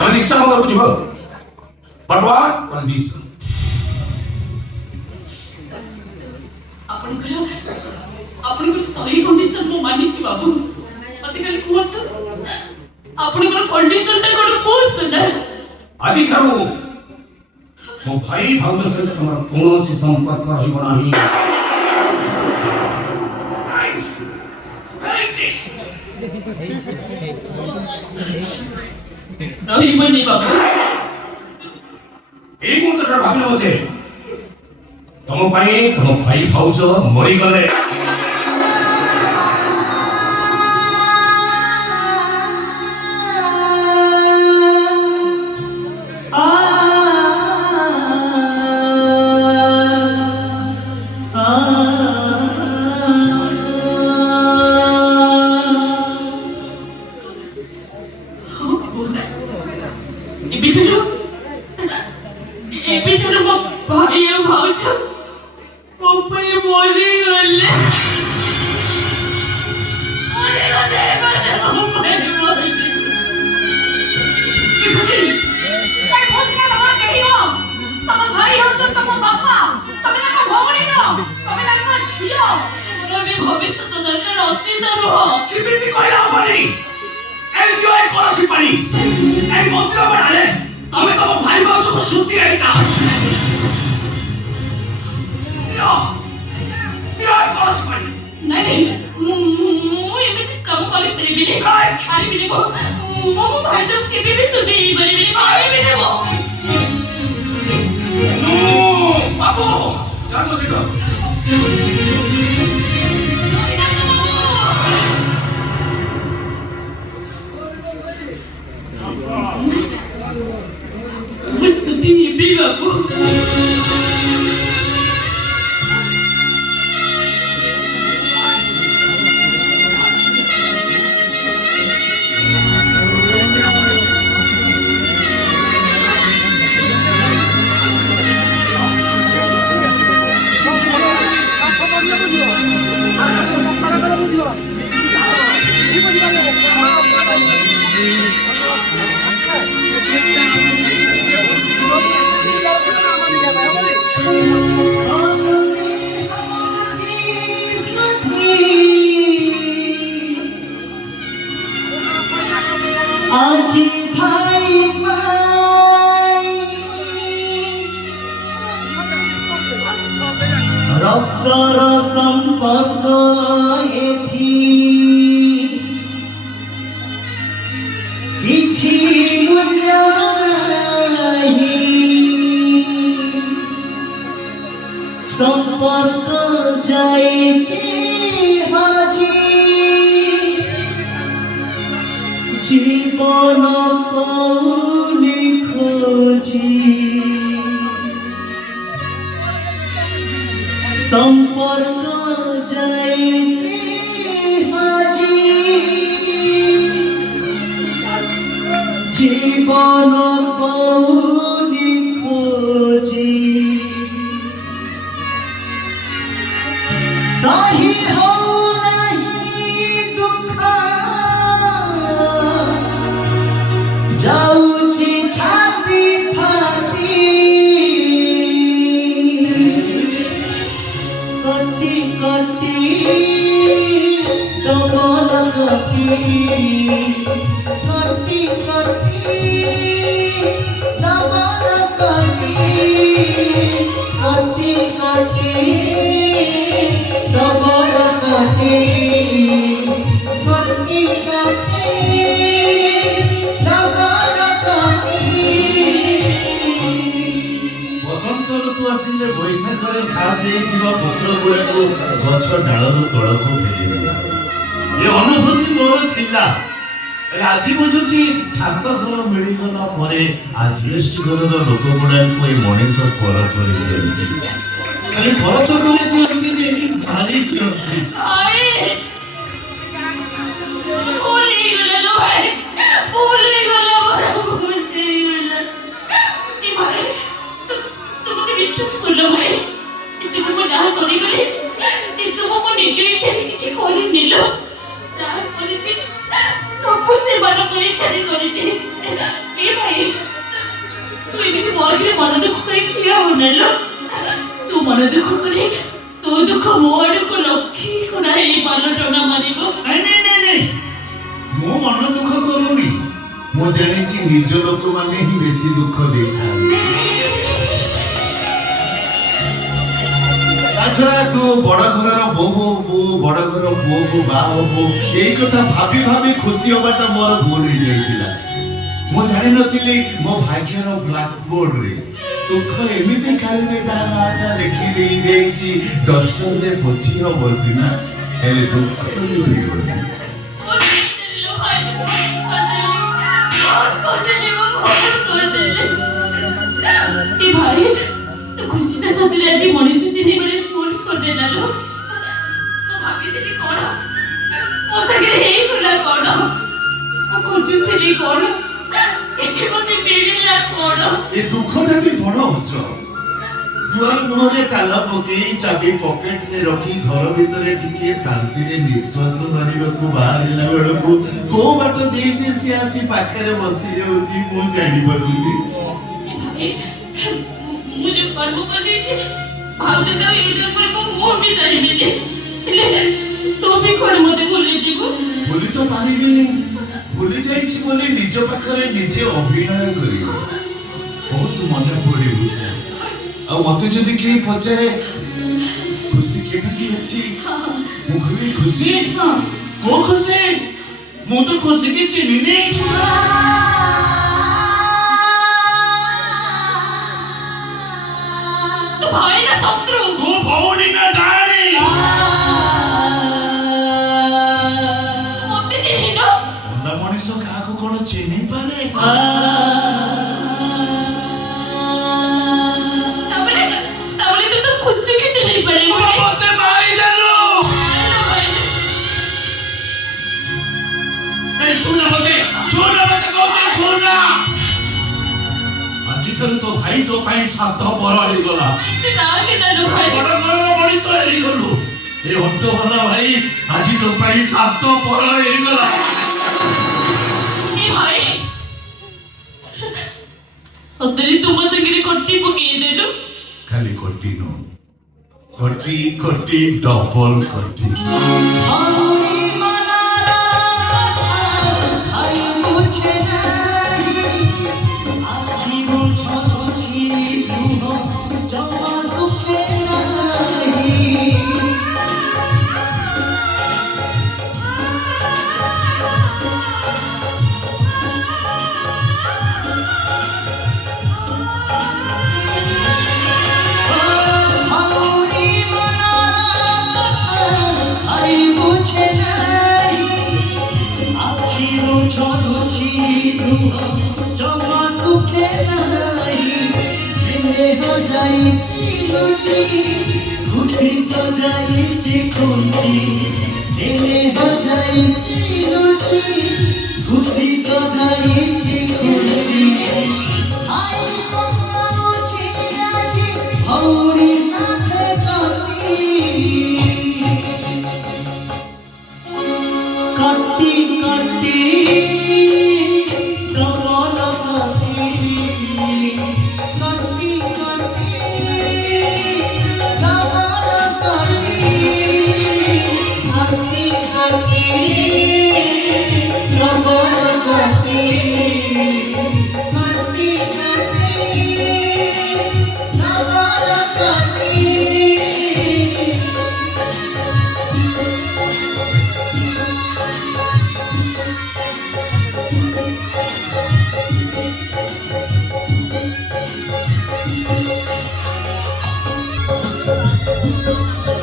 ତମେ ନିଶ୍ଚୟ ଆମ ଘରକୁ ଯିବ ବଟ୍ ୱାଟ୍ କଣ୍ଡିସନ୍? ଆପଣଙ୍କର ସହି କଣ୍ଡିସନ୍ ମୁଁ ମାନିବି ବାବୁ। ମତେ ଖାଲି କୁହନ୍ତୁ ଆପଣଙ୍କର କଣ୍ଡିସନଟା କଣ କୁହନ୍ତୁ ନା। ଆଜିଠାରୁ ମୋ ଭାଇ ଭାଉଜ ସହିତ ତମର କୌଣସି ସମ୍ପର୍କ ରହିବ ନାହିଁ। ରହିବନି ବାବୁ। এই মুহূর্তটা ভাবি নেব যে ତମ ପାଇଁ ତମ ଭାଇ ଭାଉଜ ମରିଗଲେ। ଏବେଠାରୁ ମୋ ଭାଇ ଆଉ ଭାଉଜ ମୋ ପାଇଁ ମରିଗଲେ। ଭବିଷ୍ୟତ ଦରକାର ଅତୀତ ନୁହଁ। ସେମିତି କହିଲା ହବନି। এই যে এই কলসি পানি এই মন্ত্র বাড়ালে তবে তম ভাই ভাউজକୁ শুদ্ধি আইছা। কলসি পানি ନାଇଁ ମୁଁ ଏମିତି କାମ କରିପାରିବିନି। ପାରିବିନି ମୁଁ ମୋ ଭାଇଟା କେବେ ବି ତୁ ଦେଇପାରିବିନି। ପାରିବିନି ମୁଁ। ବାବୁ ଚାଲ ଶୀଘ୍ର। ମୁଁ ସୁଧି ନେବି ବାବୁ। আজি ভাই ভাই রক্তর সম্পর্ক এটি কিছু মূল্য নাই। সম্পর্ক যাইছে হাজি জীবন কৌলি খোঁজি। সম্পর্ক যাইছে হাজি জীবন কৌলি খোঁজি। সাহি হও নাহি দুঃখ যাউছি ছাতি ফাটি। কটি কটি ডবল কটি কটি কটি ডবল কটি কটি কটি ডবল কটি কটি কটি ডবল কটি। বসন্ত ঋতু আসিলে বৈশাখরে সাথ ଦେଇଥିବା ପତ୍ର ଗୁଡ଼ାକୁ ଗଛ ଡାଳରୁ ତଳକୁ ଫେରିଦିଏ। ଏ ଅନୁଭୂତି ମୋର ଥିଲା। ଆଜି ବୁଝୁଛି ଛାତ ଘର ମିଳିଗଲା ପରେ ଆଜବେଷ୍ଟ ଘରର ଲୋକ ଗୁଡ଼ାକୁ ଏ ମଣିଷ ପର କରିଦିଅନ୍ତି। ଖାଲି ପର ତ କରିଦିଅନ୍ତିନି, ମାରି ଦିଅନ୍ତି। ବିଶ୍ୱାସ କଲ ଭାଇ। ଏସବୁ ମୁଁ ଯାହା କରିଗଲି ଏସବୁ ମୁଁ ନିଜ ଇଚ୍ଛାରେ କିଛି କରିନେଲ। ଯାହା କରିଛି ସବୁ ସେମାନଙ୍କ ଇଚ୍ଛାରେ କରିଛି। ଏ ଭାଇ ନେଲ ତୁ ମନ ଦୁଃଖ କଲେ ତୋ ଦୁଃଖ ମୋ ଆଡ଼କୁ ଲକ୍ଷ୍ମୀ କୁଣା ହେଇ ପାଲ ଟଣା ମାରିବ। ନାଇଁ ମୁଁ ମନ ଦୁଃଖ କରୁନି। ମୁଁ ଜାଣିଛି ନିଜ ଲୋକମାନେ ହିଁ ବେଶୀ ଦୁଃଖ ଦେଇଥାନ୍ତି। ତାଛଡ଼ା ତୁ ବଡ଼ ଘରର ବୋହୂ ହବୁ, ବଡ଼ ଘର ପୁଅକୁ ବାହା ହବୁ, ଏଇ କଥା ଭାବି ଭାବି ଖୁସି ହବାଟା ମୋର ଭୁଲ ହେଇଯାଇଥିଲା। ମୁଁ ଜାଣିନଥିଲି ମୋ ଭାଗ୍ୟର ବ୍ଲାକବୋର୍ଡରେ ଦୁଃଖ ଏମିତି କାଳିରେ ତା ନାଁଟା ଲେଖି ଦେଇଯାଇଛି। ଡଷ୍ଟରରେ ପୋଛି ହବ ସିନା, ହେଲେ ଦୁଃଖ ମିଳିବନି। ଭାଇ ତୁ ଖୁସିଟା ସତରେ ଆଜି ମଣିଷ ଚିହ୍ନିବାରେ ଭୁଲ କରିଦେଲା ଲୋ। ମୁଁ ଭାବିଥିଲି କଣ, ମୋ ସାଙ୍ଗରେ ହେଇଗଲା କଣ, ମୁଁ ଖୋଜୁଥିଲି କଣ, ଏଠି ମତେ ମିଳିଲା କଣ। ଏ ଦୁଃଖଟା ବି ବଡ ଅଛ। ଦୁଆର ମୁହଁରେ ତାଲା ପକେଇ ଚାବି ପକେଟରେ ରଖି ଘର ଭିତରେ ଟିକେ ଶାନ୍ତିରେ ନିଶ୍ୱାସ ମାରିବାକୁ ବାହାରିଲା ବେଳକୁ କୋଉ ବାଟ ଦେଇଛି ସିଏ ଆସି ପାଖରେ ବସି ଯାଉଛି ମୁଁ ଜାଣିପାରୁନି। ମୁଁ ଯୋଉ କର୍ମ କରିଦେଇଛି ଭାଉଜ ତ ଏଇ ଜନ୍ମରେ ମୋ ମୁହଁ ବି ଚାହିଁବେନି। ହେଲେ ତୁ ବି କଣ ମତେ ଭୁଲି ଯିବୁ? ଭୁଲି ତ ପାରିବିନି। ଭୁଲି ଯାଇଛି ବୋଲି ନିଜ ପାଖରେ ନିଜେ ଅଭିନୟ କରିବ। ବହୁତ ମନେ ପଡିବୁ। ଆଉ ମତେ ଯଦି କେହି ପଚାରେ ଖୁସି କେମିତି ଅଛି, ମୁଁ କହିବି ଖୁସି? କୋଉ ଖୁସି? ମୁଁ ତ ଖୁସିକି ଚିହ୍ନିନି। ତୁ ଭାଇ ନା ଶତ୍ରୁ? ତୁ ଭଉଣୀ ନା ଡାଳି? ତୁ ମତେ ଚିହ୍ନିନୁ? ମଲା ମଣିଷ କାହାକୁ କଣ ଚିହ୍ନି ପାରେ? ତାବଲେ ତୁ ତ ଖୁସିକି ଚିହ୍ନି ପାରିବୁନି। ମତେ ମାରିଦେଲୁ। ଏ ଛୁନା ମତେ କହୁଛି ଛୁନା। ଆଜିଠାରୁ ତୋ ଭାଇ ତୋ ପାଇଁ ସ୍ୱାର୍ଥପର ହେଇଗଲା। ବଡ଼ ଘରର ମଣିଷ ହେଇଗଲୁ। ଏ ଅଟୋବାଲା ଭାଇ ଆଜି ତୋ ପାଇଁ ସ୍ୱାର୍ଥପର ହେଇଗଲା। ସତରେ ତୁ ମୋ ସାଙ୍ଗରେ କଟି ପକେଇଦେଲୁ। ଖାଲି କଟି ନୁହଁ, କଟି କଟି ଡବଲ କଟି। খুশি তো যাইছি খুঁজি জেনে যাইছি